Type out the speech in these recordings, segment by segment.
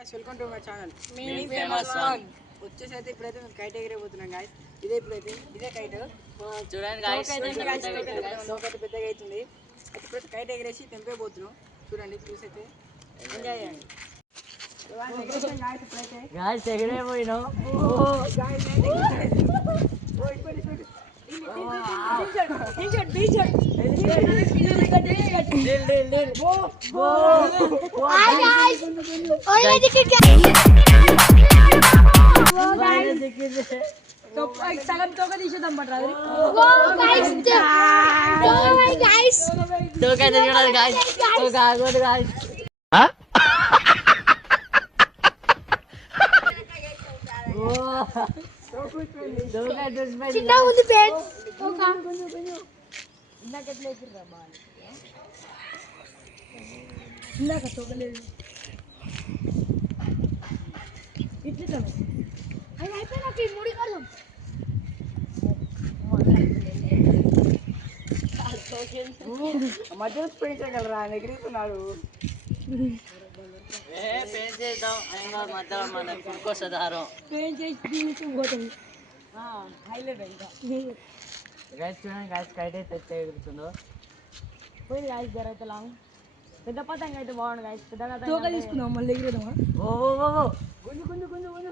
Welcome to my channel me famous one. వచ్చేసి అయితే ఇప్పుడైతే మేము కైట్ ఎగిరిపోతున్నాం గాయస్. ఇదే కైట్ చూడండి గాయస్, లోకైతే పెద్దగా అవుతుంది. ఇప్పుడైతే కైట్ ఎగిరేసి తెంపేపోతున్నాం. చూడండి, చూసైతే ఎంజాయ్ చేయండి. గాయస్ ఎగిరేపోయినాం. సగం తోక తీసేద్దాం పట్రా. చిన్న ఉంది పేరు ఇందాక తోగలేదు. ఇట్లా అది అయిపోయినాక ఈ ముడి కడదాం. మధ్యలో స్పెయిన్ చేయగలరా? ఆయన ఎగిరిస్తున్నాడు. పెద్ద పతంగా అయితే బాగుండు గాయస్. పెద్దగా తీసుకున్నాం, మళ్ళీ ఎగిరేదామా? గుంజు గుంజు గుంజు గుంజు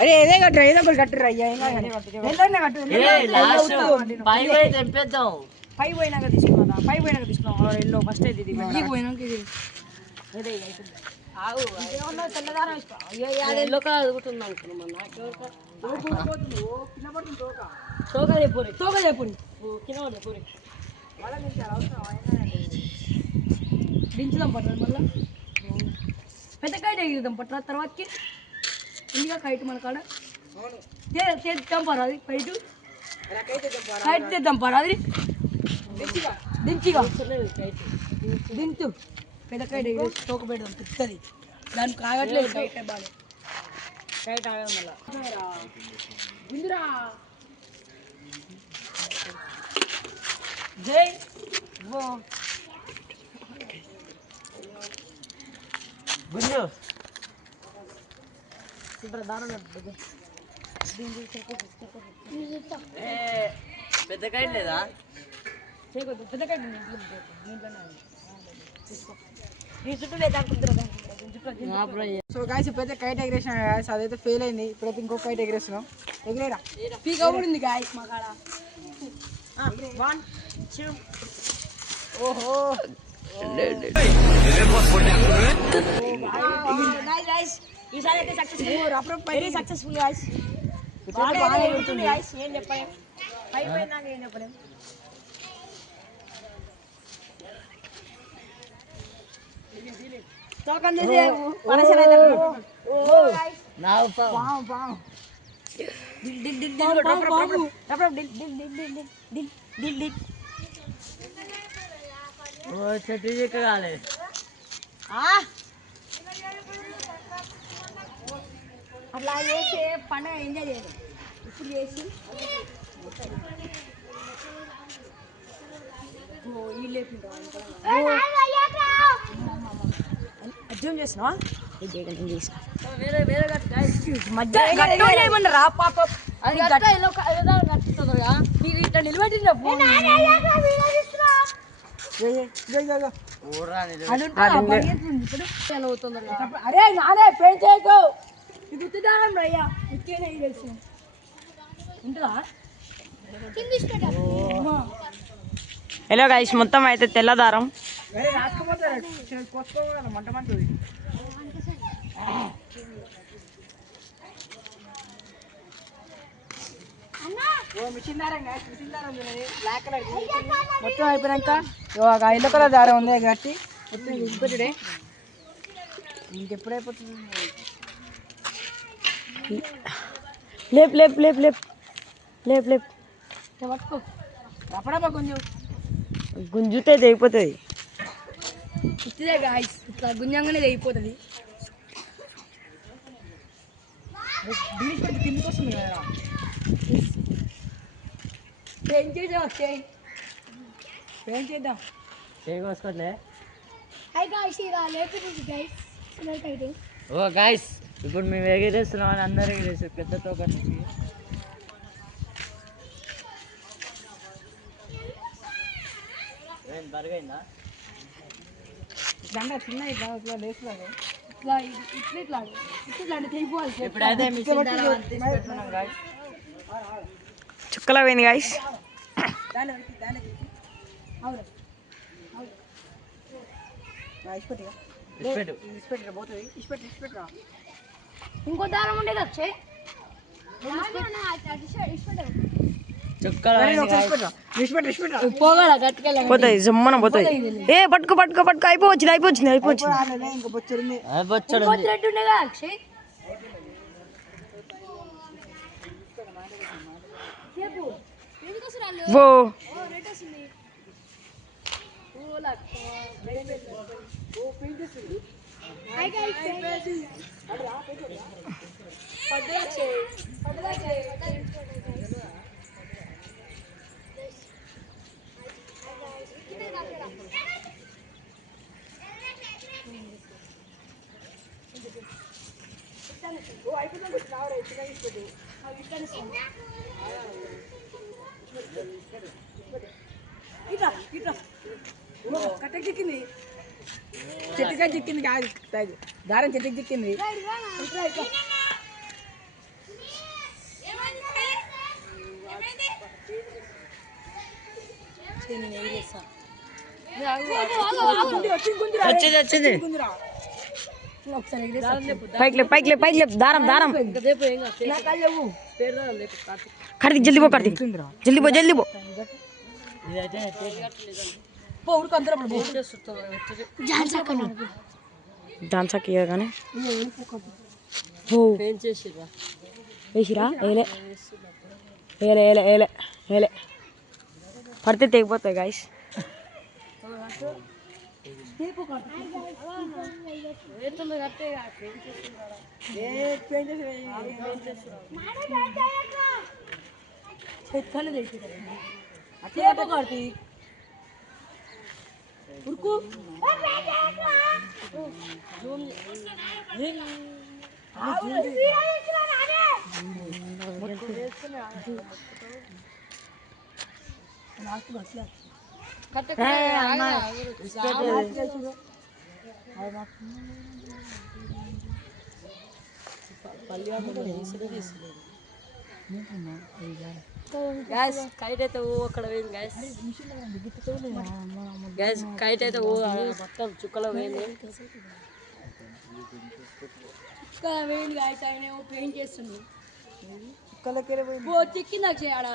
అరే ఏదే కట్టరు, ఏదో ఒకటి కట్టరు అయ్యా. పై పోయినాక తీసుకున్నా, పై పోయినాక తీసుకున్నాం. ఎల్లో ఫస్ట్ అయితే ఇది పోయినాక ఇది తెల్లదారం ఎల్లో కలర్ అదుగుతుంది అనుకున్నాం. తోక చెప్పురి దించుదాం పట్టాలి. మళ్ళీ పెద్ద కైట్ ఎగిరిద్దాం పట్రా. తర్వాతకి ఇండిగా కైట్ మన కాడ తెద్దాం పరా. అది కైట్ తెద్దాం పరా. అది దించిగా దించు. పెద్ద కైట్ ఎగిరి తోక పెడదాం. తిస్తుంది దానికి కాగట్లేదు. కైట్ బాగా కైట్ ఆగడం వల్ల బిందురా. జై గుంజు పెద్ద కైట్ లేదా? పెద్ద కైట్ సో గాయస్ ఇప్పుడైతే కైట్ ఎగిరేసిన గాయస్. అదైతే ఫెయిల్ అయింది. ఇప్పుడైతే ఇంకొక కైట్ ఎగిరేస్తున్నాం. ఎగిరేరా పీక్ అవుతుంది గాయస్ మా కాడ. 1 2 ఓహో ఈసారి అయితే సక్సెస్ఫుల్ గాయస్. ఏం చెప్పలేం, అయిపోయినాక ఏం చెప్పలేం. తోకం చేసి చెట్టు చెక్కగాలి. అట్లా చేసి పండుగ ఎంజాయ్ చేయాలి. ఇప్పుడు చేసి అర్థం చేసినావా? మధ్యమన్నారా పాప కట్టుతుందిగా. నీకు ఇట్లా నిలబెట్టిన అరే నానే పెయిన్ చేయకు. ఇది ఉత్తిదారం రయ్యా. ఉత్తిగా ఉంటుందా? హలో గైస్, మొత్తం అయితే తెల్లదారం. మంట మంటుంది. మిషన్ దారం గాయస్, మిషన్ దారం బ్లాక్ కలర్ మొత్తం అయిపోయాక ఎల్లో కలర్ దారం ఉంది కట్టి మొత్తం ఇంకొకటే. ఇంకెప్పుడైపోతుంది? లేప్ లేప్ లేప్ లేప్ లేప్ లేప్ పట్టుకో. రపడమా కొంచెం గుంజుతే తెగిపోతుంది. ఇట్లే గాయస్, ఇట్లా గుంజంగానే తెగిపోతుంది. దీనికి పెడితే కిందకి వస్తుంది కదా. పెయింట్ చేసావు ఏం చేద్దాం? చేయకోసుకోలే. హై గాయ్స్ ఇలా లేపేది గైస్ స్మెల్ అయితే ఓ గాయ్స్, ఇప్పుడు మేము ఎగిరేస్తున్నాం అని అందరూ ఎగిరేస్తారు పెద్ద తోక నుంచి. బరగైందా దండ చిన్న ఇట్లా ఇట్లా లేస్తున్నాను. ఇట్లా ఇట్లా అంటే తెగిపోవాలి. ఇప్పుడైతే మిషన్ తీసి పెట్టుకున్నాం గాయ్స్. చుక్కలా పోయింది గాయస్. దాన్ని అవును ఇష్టపెట్టిగా ఇష్టపెట్టు. ఇష్టపెట్టిరా పోతుంది. ఇష్టపెట్టిరా ఇంకో దారం ఉండే కదా చెయ్. చుక్కలు పోగల గట్టుకెళ్ళ పోతాయి జమ్మన పోతాయి. ఏ పట్టుకో పట్టుకో పట్టుకో అయిపోవచ్చింది అయిపోవచ్చింది అయిపోవచ్చింది. ఇంకా బొచ్చరుంది. బొచ్చడు ఇంకో థ్రెడ్ ఉండే కదా అక్షయ్. ఓ కట్టకి చిక్కింది. చెట్టుగా చిక్కింది కాదు, దారం చెట్టుకి చిక్కింది. వచ్చింది వచ్చింది. పైకి లేపు పైకి లేపు పైకి లేపు. దారం దారం కార్తీక్ జల్దీ పో కార్తీక్ జల్దీ పో జల్దీ పో. ఇదైతే డాన్స్ అయ్యా కానీ ఓ వేసిరా వేలే వేలే వేలే వేలే వేలే పడితే తెగిపోతాయి గాయస్. గ్యాస్ కైట్ అయితే ఓ అక్కడ పోయింది గ్యాస్. గ్యాస్ కైట్ అయితే ఓ మొత్తం చుక్కలో పోయింది. చుక్కలో పోయింది గ్యాస్. ఆయన ఏమో పెయింట్ చేస్తుంది. ఓ చిక్కింది అక్షయ్ ఆడ.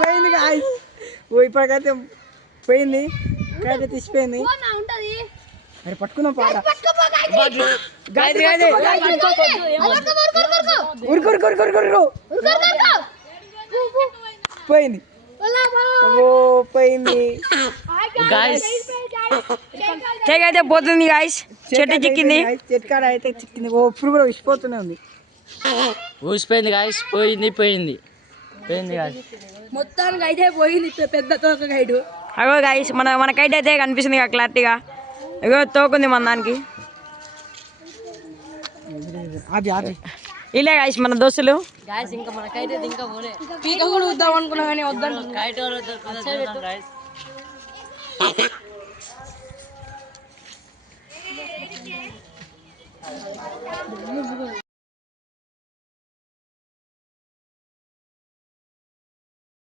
పోయింది గాయస్. ఇప్పటికైతే పోయింది. కైతే తీసిపోయింది. మరి పట్టుకుందాం పాట. పోయింది. ఓ పోయింది గాయ్స్. కేక్ అయితే పోతుంది గాయస్. చెట్టు చిక్కింది. చెట్టు కాడ అయితే చిక్కింది. ఓ ఇప్పుడు కూడా విసిపోతూనే ఉంది. ఊసిపోయింది గాయ్స్. పోయింది పోయింది పోయింది గాయ్స్. మొత్తానికి అయితే పోయింది పెద్ద తోక గైడ్. అగో గాయస్ మన మన కైట్ అయితే కనిపిస్తుంది కదా క్లారిటీగా. అగో తోకుంది మన దానికి. అది అది ఇలా గాయస్ మన దోస్తులు. గాయస్ ఇంకా మన కైట్ అయితే ఇంకా పోలే. పీక కూడా వద్దాం అనుకున్నా కానీ వద్దాం. గాయ్స్